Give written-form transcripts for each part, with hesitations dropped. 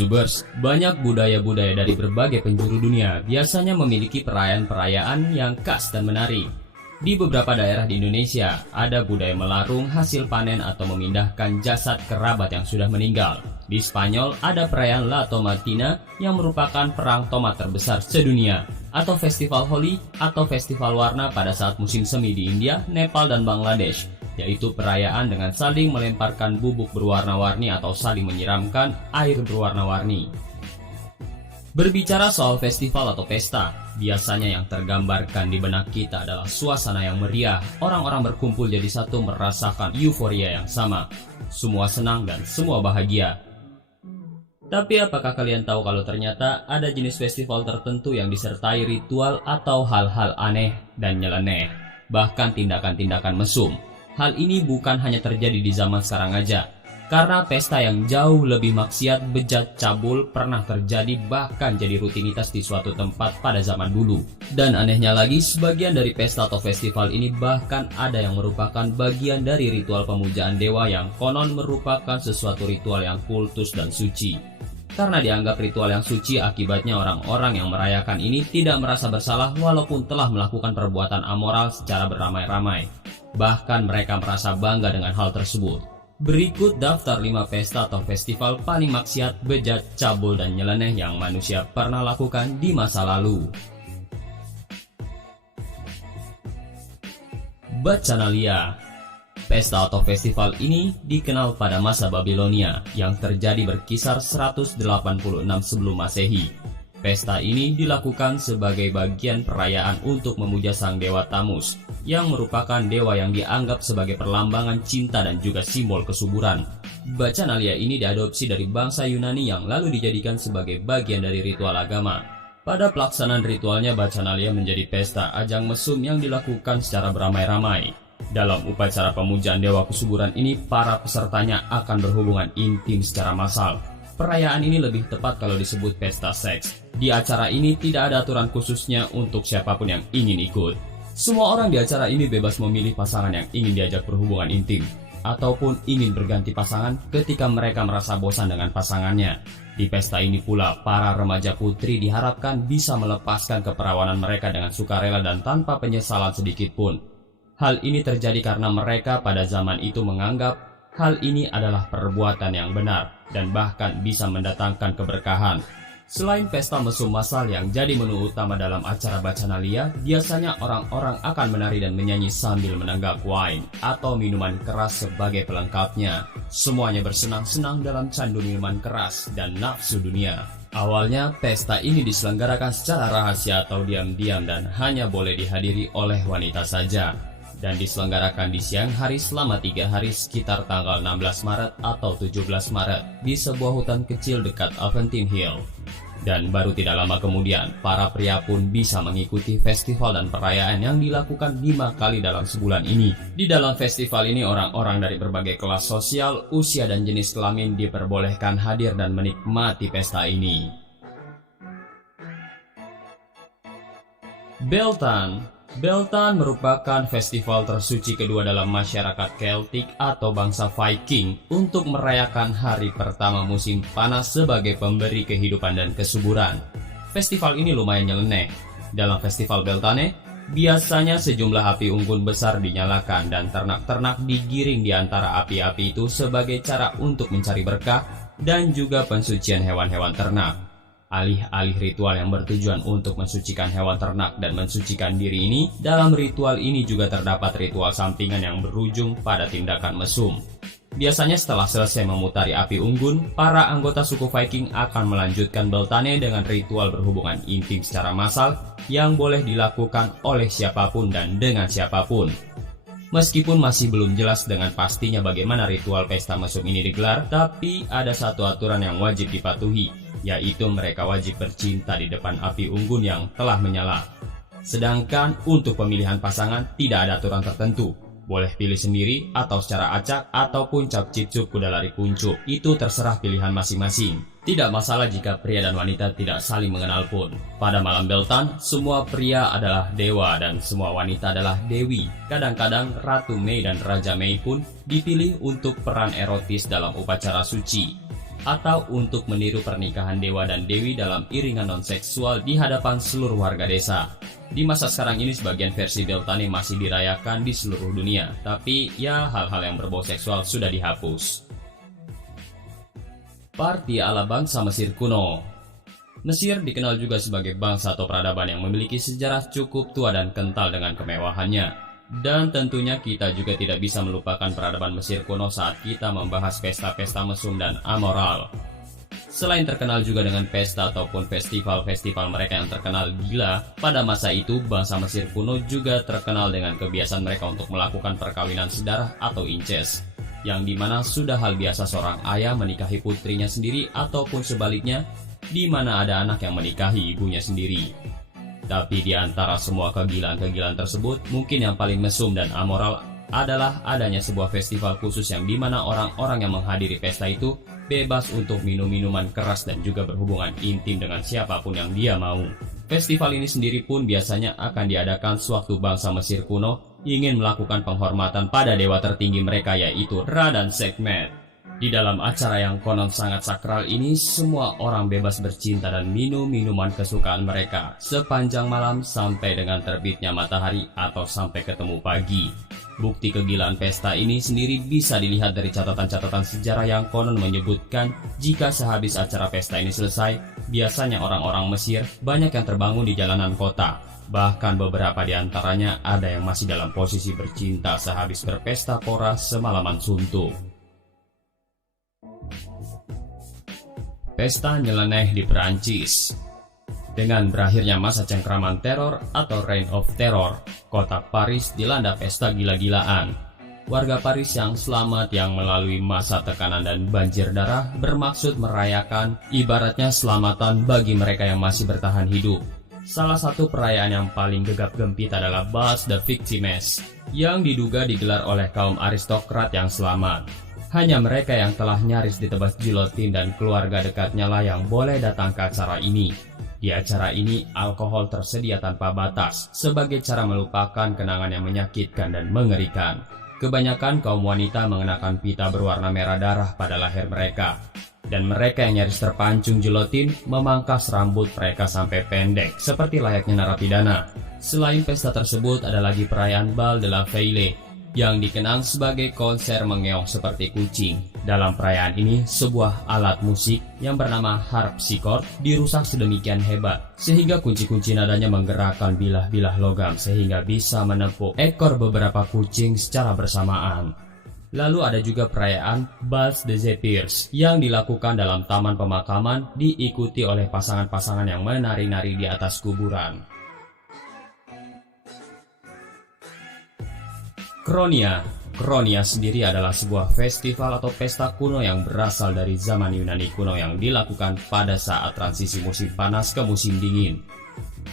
Youtubers, banyak budaya-budaya dari berbagai penjuru dunia biasanya memiliki perayaan-perayaan yang khas dan menarik. Di beberapa daerah di Indonesia, ada budaya melarung hasil panen atau memindahkan jasad kerabat yang sudah meninggal. Di Spanyol, ada perayaan La Tomatina yang merupakan perang tomat terbesar sedunia, atau festival Holi atau festival warna pada saat musim semi di India, Nepal, dan Bangladesh, yaitu perayaan dengan saling melemparkan bubuk berwarna-warni atau saling menyiramkan air berwarna-warni. Berbicara soal festival atau pesta, biasanya yang tergambarkan di benak kita adalah suasana yang meriah, orang-orang berkumpul jadi satu merasakan euforia yang sama, semua senang dan semua bahagia. Tapi apakah kalian tahu kalau ternyata ada jenis festival tertentu yang disertai ritual atau hal-hal aneh dan nyeleneh, bahkan tindakan-tindakan mesum? Hal ini bukan hanya terjadi di zaman sekarang aja, karena pesta yang jauh lebih maksiat, bejat, cabul pernah terjadi bahkan jadi rutinitas di suatu tempat pada zaman dulu. Dan anehnya lagi, sebagian dari pesta atau festival ini bahkan ada yang merupakan bagian dari ritual pemujaan dewa yang konon merupakan sesuatu ritual yang kultus dan suci. Karena dianggap ritual yang suci, akibatnya orang-orang yang merayakan ini tidak merasa bersalah walaupun telah melakukan perbuatan amoral secara beramai-ramai. Bahkan mereka merasa bangga dengan hal tersebut. Berikut daftar 5 pesta atau festival paling maksiat, bejat, cabul, dan nyeleneh yang manusia pernah lakukan di masa lalu. Bacchanalia. Pesta atau festival ini dikenal pada masa Babilonia yang terjadi berkisar 186 sebelum Masehi. Pesta ini dilakukan sebagai bagian perayaan untuk memuja sang dewa Tamus, yang merupakan dewa yang dianggap sebagai perlambangan cinta dan juga simbol kesuburan. Bacchanalia ini diadopsi dari bangsa Yunani yang lalu dijadikan sebagai bagian dari ritual agama. Pada pelaksanaan ritualnya, Bacchanalia menjadi pesta ajang mesum yang dilakukan secara beramai-ramai. Dalam upacara pemujaan dewa kesuburan ini, para pesertanya akan berhubungan intim secara massal. Perayaan ini lebih tepat kalau disebut pesta seks. Di acara ini tidak ada aturan khususnya untuk siapapun yang ingin ikut. Semua orang di acara ini bebas memilih pasangan yang ingin diajak berhubungan intim, ataupun ingin berganti pasangan ketika mereka merasa bosan dengan pasangannya. Di pesta ini pula, para remaja putri diharapkan bisa melepaskan keperawanan mereka dengan sukarela dan tanpa penyesalan sedikit pun. Hal ini terjadi karena mereka pada zaman itu menganggap hal ini adalah perbuatan yang benar dan bahkan bisa mendatangkan keberkahan. Selain pesta mesum massal yang jadi menu utama dalam acara Bacchanalia, biasanya orang-orang akan menari dan menyanyi sambil menenggak wine atau minuman keras sebagai pelengkapnya. Semuanya bersenang-senang dalam candu minuman keras dan nafsu dunia. Awalnya, pesta ini diselenggarakan secara rahasia atau diam-diam dan hanya boleh dihadiri oleh wanita saja. Dan diselenggarakan di siang hari selama 3 hari sekitar tanggal 16 Maret atau 17 Maret di sebuah hutan kecil dekat Aventine Hill. Dan baru tidak lama kemudian, para pria pun bisa mengikuti festival dan perayaan yang dilakukan 5 kali dalam sebulan ini. Di dalam festival ini, orang-orang dari berbagai kelas sosial, usia, dan jenis kelamin diperbolehkan hadir dan menikmati pesta ini. Beltane merupakan festival tersuci kedua dalam masyarakat Celtic atau bangsa Viking untuk merayakan hari pertama musim panas sebagai pemberi kehidupan dan kesuburan. Festival ini lumayan nyeleneh. Dalam festival Beltane, biasanya sejumlah api unggun besar dinyalakan dan ternak-ternak digiring di antara api-api itu sebagai cara untuk mencari berkah dan juga pensucian hewan-hewan ternak. Alih-alih ritual yang bertujuan untuk mensucikan hewan ternak dan mensucikan diri ini, dalam ritual ini juga terdapat ritual sampingan yang berujung pada tindakan mesum. Biasanya setelah selesai memutari api unggun, para anggota suku Viking akan melanjutkan Beltane dengan ritual berhubungan intim secara massal yang boleh dilakukan oleh siapapun dan dengan siapapun. Meskipun masih belum jelas dengan pastinya bagaimana ritual pesta mesum ini digelar, tapi ada satu aturan yang wajib dipatuhi, yaitu mereka wajib bercinta di depan api unggun yang telah menyala. Sedangkan untuk pemilihan pasangan tidak ada aturan tertentu. Boleh pilih sendiri atau secara acak ataupun cap cipcuk kuda lari kuncup. Itu terserah pilihan masing-masing. Tidak masalah jika pria dan wanita tidak saling mengenal pun. Pada malam Beltane, semua pria adalah dewa dan semua wanita adalah dewi. Kadang-kadang Ratu Mei dan Raja Mei pun dipilih untuk peran erotis dalam upacara suci. atau untuk meniru pernikahan dewa dan dewi dalam iringan non-seksual di hadapan seluruh warga desa. Di masa sekarang ini sebagian versi Beltane masih dirayakan di seluruh dunia, tapi ya hal-hal yang berbau seksual sudah dihapus. Party ala bangsa Mesir kuno. Mesir dikenal juga sebagai bangsa atau peradaban yang memiliki sejarah cukup tua dan kental dengan kemewahannya. Dan tentunya kita juga tidak bisa melupakan peradaban Mesir kuno saat kita membahas pesta-pesta mesum dan amoral. Selain terkenal juga dengan pesta ataupun festival-festival mereka yang terkenal gila, pada masa itu bangsa Mesir kuno juga terkenal dengan kebiasaan mereka untuk melakukan perkawinan sedarah atau incest, yang dimana sudah hal biasa seorang ayah menikahi putrinya sendiri ataupun sebaliknya, di mana ada anak yang menikahi ibunya sendiri. Tapi di antara semua kegilaan-kegilaan tersebut, mungkin yang paling mesum dan amoral adalah adanya sebuah festival khusus yang dimana orang-orang yang menghadiri pesta itu bebas untuk minum minuman keras dan juga berhubungan intim dengan siapapun yang dia mau. Festival ini sendiri pun biasanya akan diadakan sewaktu bangsa Mesir kuno ingin melakukan penghormatan pada dewa tertinggi mereka yaitu Ra dan Sekhmet. Di dalam acara yang konon sangat sakral ini, semua orang bebas bercinta dan minum minuman kesukaan mereka sepanjang malam sampai dengan terbitnya matahari atau sampai ketemu pagi. Bukti kegilaan pesta ini sendiri bisa dilihat dari catatan-catatan sejarah yang konon menyebutkan jika sehabis acara pesta ini selesai, biasanya orang-orang Mesir banyak yang terbangun di jalanan kota. Bahkan beberapa di antaranya ada yang masih dalam posisi bercinta sehabis berpesta pora semalaman suntuk. Pesta nyeleneh di Perancis. Dengan berakhirnya masa cengkraman teror atau Reign of Terror, kota Paris dilanda pesta gila-gilaan. Warga Paris yang selamat yang melalui masa tekanan dan banjir darah bermaksud merayakan ibaratnya selamatan bagi mereka yang masih bertahan hidup. Salah satu perayaan yang paling gegap gempita adalah Bal des Victimes, yang diduga digelar oleh kaum aristokrat yang selamat. Hanya mereka yang telah nyaris ditebas gilotin dan keluarga dekatnya lah yang boleh datang ke acara ini. Di acara ini, alkohol tersedia tanpa batas, sebagai cara melupakan kenangan yang menyakitkan dan mengerikan. Kebanyakan kaum wanita mengenakan pita berwarna merah darah pada leher mereka. Dan mereka yang nyaris terpancung gilotin memangkas rambut mereka sampai pendek, seperti layaknya narapidana. Selain pesta tersebut, ada lagi perayaan Bal de la Feuille, yang dikenang sebagai konser mengeong seperti kucing. Dalam perayaan ini, sebuah alat musik yang bernama harpsichord dirusak sedemikian hebat, sehingga kunci-kunci nadanya menggerakkan bilah-bilah logam sehingga bisa menepuk ekor beberapa kucing secara bersamaan. Lalu ada juga perayaan Bal des Zephyrs yang dilakukan dalam taman pemakaman, diikuti oleh pasangan-pasangan yang menari-nari di atas kuburan. Kronia sendiri adalah sebuah festival atau pesta kuno yang berasal dari zaman Yunani kuno yang dilakukan pada saat transisi musim panas ke musim dingin.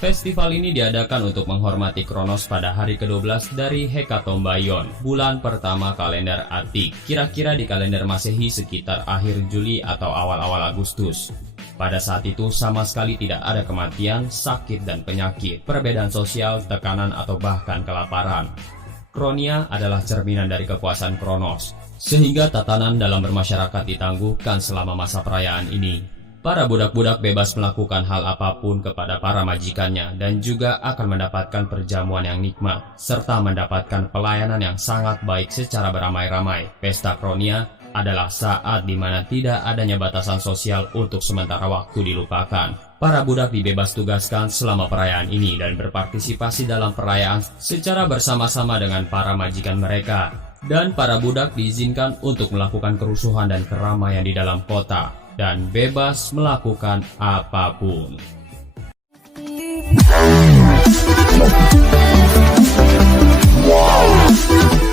Festival ini diadakan untuk menghormati Kronos pada hari ke-12 dari Hekatombaion, bulan pertama kalender Atik, kira-kira di kalender Masehi sekitar akhir Juli atau awal-awal Agustus. Pada saat itu sama sekali tidak ada kematian, sakit dan penyakit, perbedaan sosial, tekanan atau bahkan kelaparan. Kronia adalah cerminan dari kekuasaan Kronos, sehingga tatanan dalam bermasyarakat ditangguhkan selama masa perayaan ini. Para budak-budak bebas melakukan hal apapun kepada para majikannya dan juga akan mendapatkan perjamuan yang nikmat, serta mendapatkan pelayanan yang sangat baik secara beramai-ramai. Pesta Kronia adalah saat di mana tidak adanya batasan sosial untuk sementara waktu dilupakan. Para budak dibebas tugaskan selama perayaan ini dan berpartisipasi dalam perayaan secara bersama-sama dengan para majikan mereka. Dan para budak diizinkan untuk melakukan kerusuhan dan keramaian di dalam kota dan bebas melakukan apapun. Wow.